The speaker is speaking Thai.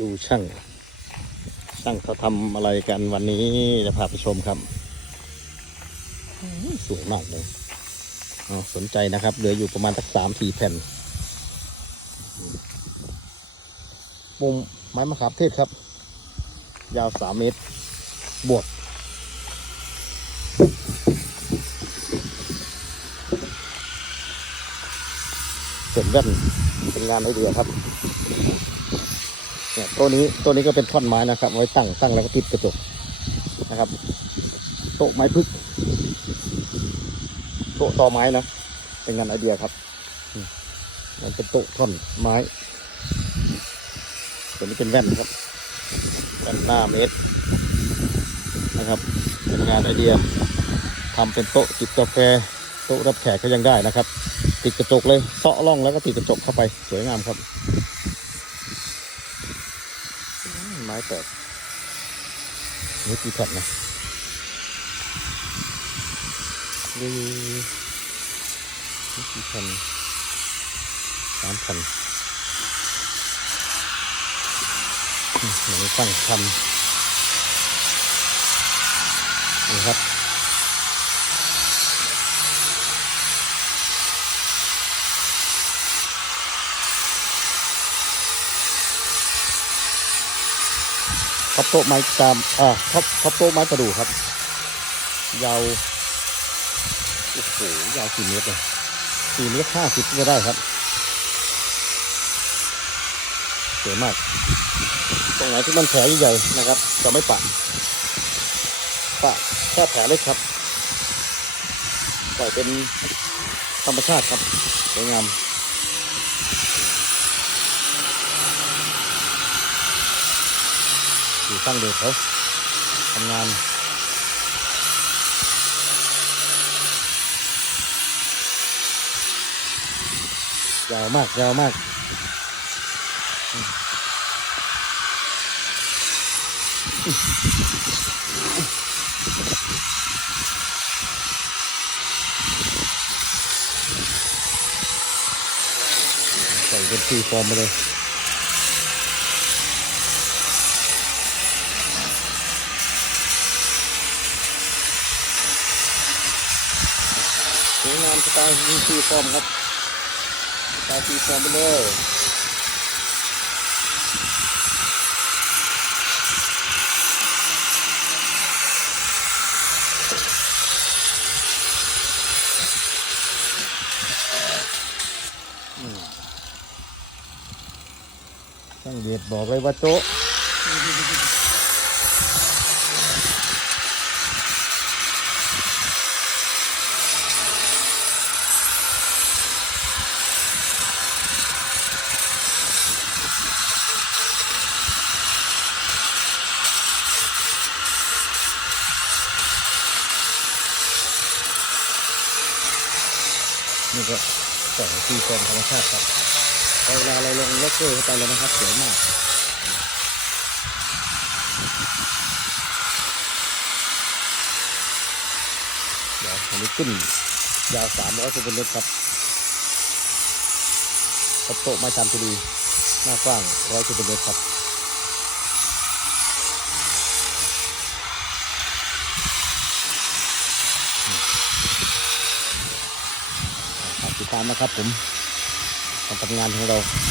ดูช่างช่างเขาทำอะไรกันวันนี้จะพาไปชมครับอืมสวยมากเลยเอาสนใจนะครับ เหลืออยู่ประมาณสักสามสี่แผ่นมุมไม้มะขามเทศครับ ยาวสามเมตร บวกเป็นแว่นเป็นงานไอเดียครับ เนี่ยตัวนี้ตัวนี้ก็เป็นท่อนไม้นะครับ ไว้ตั้งตั้งแล้วก็ติดกระจกนะครับ โต๊ะไม้พึกโต๊ะต่อไม้นะเป็นงานไอเดียครับมันเป็นโต๊ะท่อนไม้ตัวนี้เป็นแว่นครับแว่นหน้าเมตรนะครับ เป็นงานไอเดียทำเป็นโต๊ะจิบกาแฟโต๊ะรับแขกก็ยังได้นะครับ ติดกระจกเลยเซาะร่องแล้วก็ติดกระจกเข้าไปสวยงามครับอืม ไม้แตกนี่กี่แผ่นนะนี่นี่กี่แผ่นสามแผ่นเหมือนตั้งทำนี่ครับ ท็อปโต๊ะไม้ตามอ่าท็อปท็อปโต๊ะไม้ประดู่ครับ ยาวโอ้โหยาวสี่เมตรเลยสี่เมตรห้าสิบก็ได้ครับสวยมาก ตรงไหนที่มันแผลใหญ่ๆนะครับ จะไม่ปะปะแค่แผลเล็กครับปล่อยเป็นธรรมชาติครับสวยงาม อยู่ตั้งเด็กเขาทำงานยาวมากยาวมากใส่เป็นฟรีฟอร์มไปเลย สวยงามสไตล์ฟรีฟอร์มครับสไตล์ฟรีฟอร์มไปเลยอืมช่างเดียดบอกเลยว่าโต๊ะ นี่ก็แต่งซีฟอร์มธรรมชาติครับเวลาเราลงล็อกเกอร์เข้าไปแล้วนะครับสวยมากเดี๋ยวอันนี้ขึ้นยาวสามร้อยเซนติเมตรครับกระโต๊ะไม้จามจุลีหน้ากว้างร้อยเซนติเมตรครับ กติดตามนะครับผมการทำงานของเรา